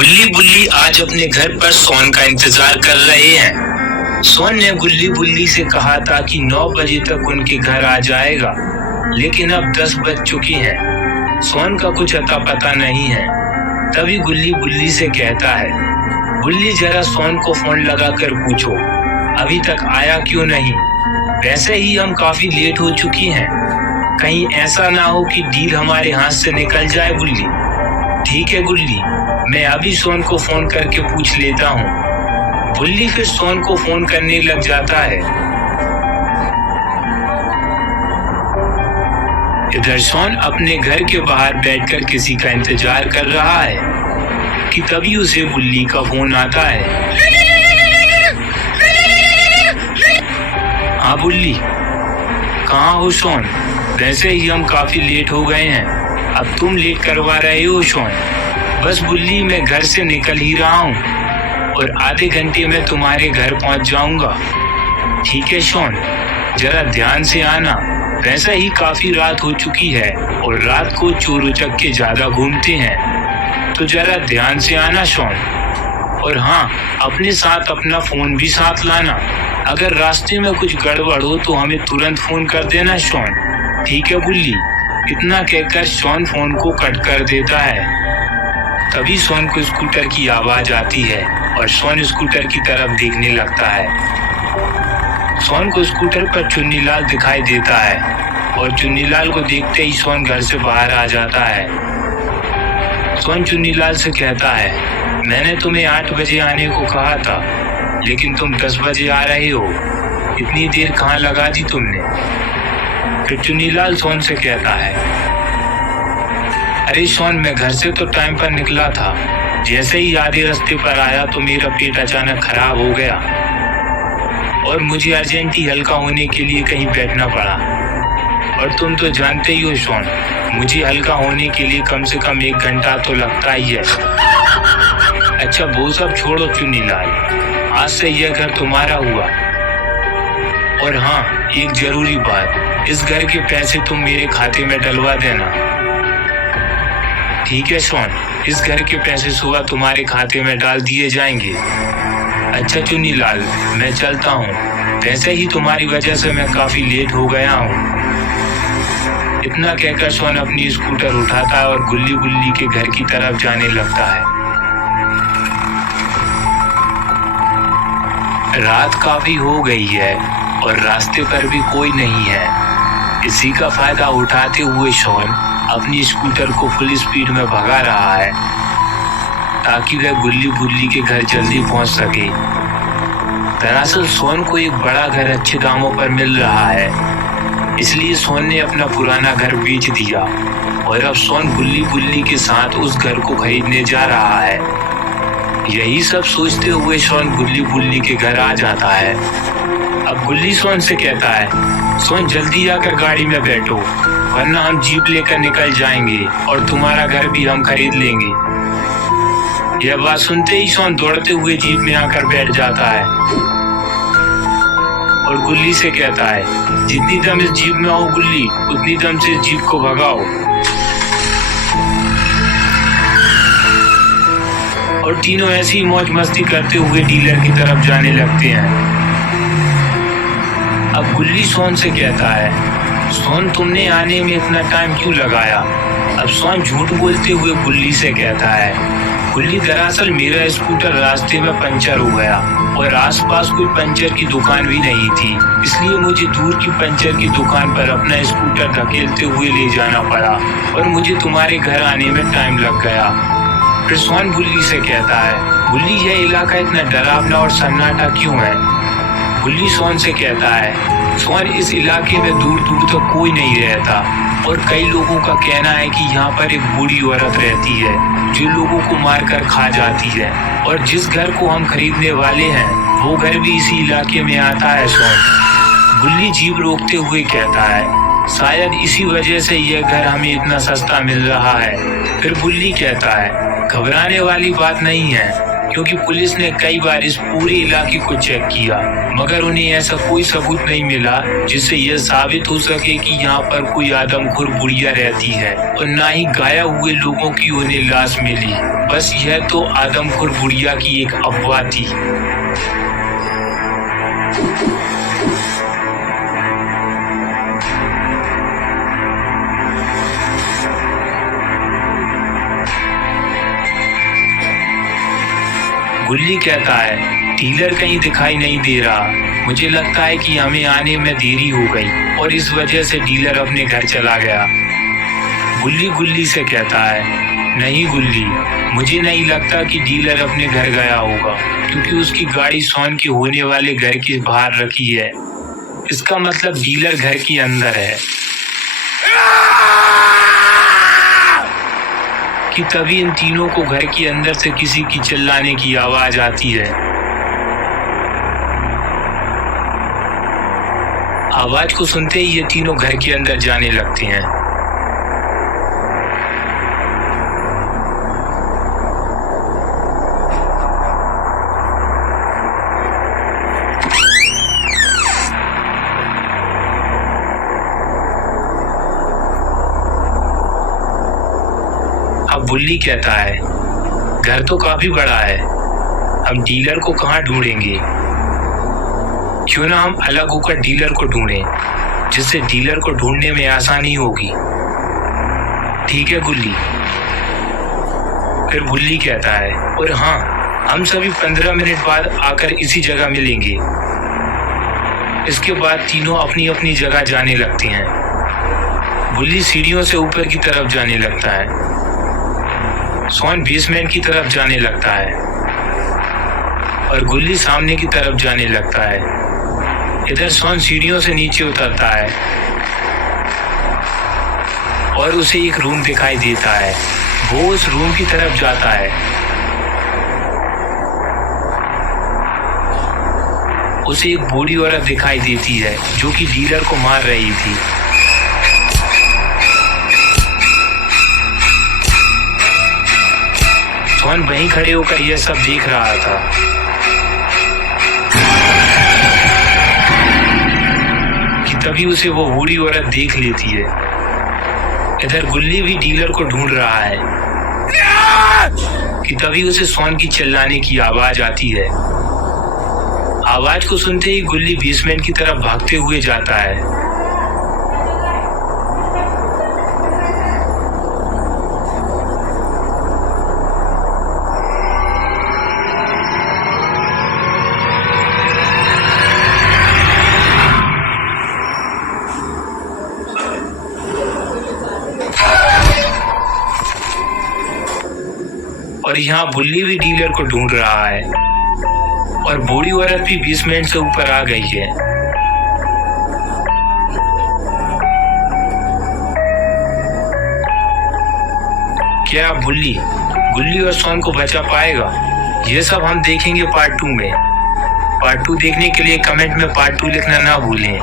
गुल्ली बुल्ली आज अपने घर पर सोन का इंतजार कर रहे हैं। सोन ने गुल्ली बुल्ली से कहा था कि 9 बजे तक उनके घर आ जाएगा, लेकिन अब 10 बज चुकी हैं। सोन का कुछ अता पता नहीं है। तभी गुल्ली बुल्ली से कहता है, बुल्ली जरा सोन को फोन लगाकर पूछो अभी तक आया क्यों नहीं। वैसे ही हम काफी लेट हो चुकी हैं, कहीं ऐसा ना हो कि डील हमारे हाथ से निकल जाए। बुल्ली ठीक है गुल्ली, मैं अभी सोन को फोन करके पूछ लेता हूँ। बुल्ली फिर सोन को फोन करने लग जाता है। इधर सोन अपने घर के बाहर बैठकर किसी का इंतजार कर रहा है कि तभी उसे बुल्ली का फोन आता है। हाँ बुल्ली, कहाँ हो सोन? वैसे ही हम काफी लेट हो गए हैं, अब तुम लेट करवा रहे हो सोन। बस बुल्ली, मैं घर से निकल ही रहा हूँ और आधे घंटे में तुम्हारे घर पहुँच जाऊंगा। ठीक है सोन, जरा ध्यान से आना। वैसे ही काफी रात हो चुकी है और रात को चोर उचक्के ज्यादा घूमते हैं, तो जरा ध्यान से आना सोन। और हाँ, अपने साथ अपना फोन भी साथ लाना। अगर रास्ते में कुछ गड़बड़ हो तो हमें तुरंत फोन कर देना सोन। ठीक है बुल्ली। इतना कहकर सोन फोन को कट कर देता है। तभी सोन को स्कूटर की आवाज आती है और सोन स्कूटर की तरफ देखने लगता है। सोन को स्कूटर पर चुन्नीलाल दिखाई देता है और चुन्नीलाल को देखते ही सोन घर से बाहर आ जाता है। सोन चुन्नीलाल से कहता है, मैंने तुम्हें 8 बजे आने को कहा था, लेकिन तुम 10 बजे आ रहे हो। इतनी देर कहाँ लगा दी तुमने? फिर चुन्नीलाल सोन से कहता है, अरे सोन, मैं घर से तो टाइम पर निकला था। जैसे ही आधे रास्ते पर आया तो मेरा पेट अचानक खराब हो गया और मुझे अर्जेंटली हल्का होने के लिए कहीं बैठना पड़ा। और तुम तो जानते ही हो सोन, मुझे हल्का होने के लिए कम से कम 1 घंटा तो लगता ही है। अच्छा वो सब छोड़ो चुन्नीलाल, आज से यह घर तुम्हारा हुआ। और हाँ, एक जरूरी बात, इस घर के पैसे तुम मेरे खाते में डलवा देना। ठीक है सोन, इस घर के पैसे सुबह तुम्हारे खाते में डाल दिए जाएंगे। अच्छा चुन्नीलाल, मैं चलता हूँ। वैसे ही तुम्हारी वजह से मैं काफी लेट हो गया हूँ। इतना कहकर सोन अपनी स्कूटर उठाता है और गुल्ली बुल्ली के घर की तरफ जाने लगता है। रात काफी हो गई है और रास्ते पर भी कोई नहीं है। इसी का फायदा उठाते हुए सोन अपनी स्कूटर को फुल स्पीड में भगा रहा है ताकि वह गुल्ली बुल्ली के घर जल्दी पहुंच सके। दरअसल सोन को एक बड़ा घर अच्छे दामों पर मिल रहा है, इसलिए सोन ने अपना पुराना घर बेच दिया और अब सोन गुल्ली बुल्ली के साथ उस घर को खरीदने जा रहा है। यही सब सोचते हुए सोन गुल्ली बुल्ली के घर आ जाता है। अब गुल्ली सोन से कहता है, सोन जल्दी आकर गाड़ी में बैठो, वरना हम जीप लेकर निकल जाएंगे और तुम्हारा घर भी हम खरीद लेंगे। यह बात सुनते ही सोन दौड़ते हुए जीप में आकर बैठ जाता है और गुल्ली से कहता है, जितनी दम इस जीप में हो गुल्ली, उतनी दम से इस जीप को भगाओ। और तीनों ऐसी ही मौज मस्ती करते हुए डीलर की तरफ जाने लगते हैं। अब गुल्ली सोन से कहता है, सोन तुमने आने में इतना टाइम क्यों लगाया? अब सोन झूठ बोलते हुए गुल्ली से कहता है, गुल्ली दरअसल मेरा स्कूटर रास्ते में पंचर हो गया और आसपास कोई पंचर की दुकान भी नहीं थी, इसलिए मुझे दूर की पंचर की दुकान पर अपना स्कूटर धकेलते हुए ले जाना पड़ा और मुझे तुम्हारे घर आने में टाइम लग गया। फिर सोन गुल्ली से कहता है, गुल्ली यह इलाका इतना डरावना और सन्नाटा क्यों है? गुल्ली सोन से कहता है, सोन इस इलाके में दूर दूर तक कोई नहीं रहता और कई लोगों का कहना है कि यहाँ पर एक बूढ़ी औरत रहती है जो लोगों को मारकर खा जाती है। और जिस घर को हम खरीदने वाले हैं वो घर भी इसी इलाके में आता है। सोन गुल्ली जीप रोकते हुए कहता है, शायद इसी वजह से यह घर हमें इतना सस्ता मिल रहा है। फिर गुल्ली कहता है, घबराने वाली बात नहीं है, क्योंकि पुलिस ने कई बार इस पूरे इलाके को चेक किया, मगर उन्हें ऐसा कोई सबूत नहीं मिला जिससे यह साबित हो सके कि यहाँ पर कोई आदमखोर बुढ़िया रहती है, और ना ही गायब हुए लोगों की उन्हें लाश मिली। बस यह तो आदमखोर बुढ़िया की एक अफवाह थी। गुल्ली कहता है, डीलर कहीं दिखाई नहीं दे रहा। मुझे लगता है कि हमें आने में देरी हो गई और इस वजह से डीलर अपने घर चला गया। गुल्ली गुल्ली से कहता है, नहीं गुल्ली, मुझे नहीं लगता कि डीलर अपने घर गया होगा, क्योंकि उसकी गाड़ी शॉन के होने वाले घर के बाहर रखी है। इसका मतलब डीलर घर के अंदर है। कि तभी इन तीनों को घर के अंदर से किसी की चिल्लाने की आवाज आती है। आवाज को सुनते ही ये तीनों घर के अंदर जाने लगते हैं। अब बुल्ली कहता है, घर तो काफी बड़ा है, हम डीलर को कहाँ ढूंढेंगे? क्यों ना हम अलग होकर डीलर को ढूंढें, जिससे डीलर को ढूंढने में आसानी होगी। ठीक है गुल्ली। फिर बुल्ली कहता है, और हाँ, हम सभी 15 मिनट बाद आकर इसी जगह मिलेंगे। इसके बाद तीनों अपनी अपनी जगह जाने लगते हैं। बुल्ली सीढ़ियों से ऊपर की तरफ जाने लगता है। शॉन बेसमेंट की तरफ जाने लगता है और गुल्ली सामने की तरफ जाने लगता है। इधर शॉन सीढ़ियों से नीचे उतरता है और उसे एक रूम दिखाई देता है। वो उस रूम की तरफ जाता है। उसे एक बूढ़ी औरत दिखाई देती है जो कि डीलर को मार रही थी। शॉन वहीं खड़े होकर यह सब देख रहा था। कि तभी उसे वो बूढ़ी औरत देख लेती है। इधर गुल्ली भी डीलर को ढूंढ रहा है। कि तभी उसे शॉन की चिल्लाने की आवाज आती है। आवाज को सुनते ही गुल्ली बेसमेंट की तरफ भागते हुए जाता है। और यहाँ बुल्ली भी डीलर को ढूंढ रहा है और बूढ़ी औरत भी बेसमेंट से ऊपर आ गई है। क्या गुल्ली और शॉन को बचा पाएगा? ये सब हम देखेंगे पार्ट 2 में। पार्ट 2 देखने के लिए कमेंट में पार्ट 2 लिखना ना भूलें।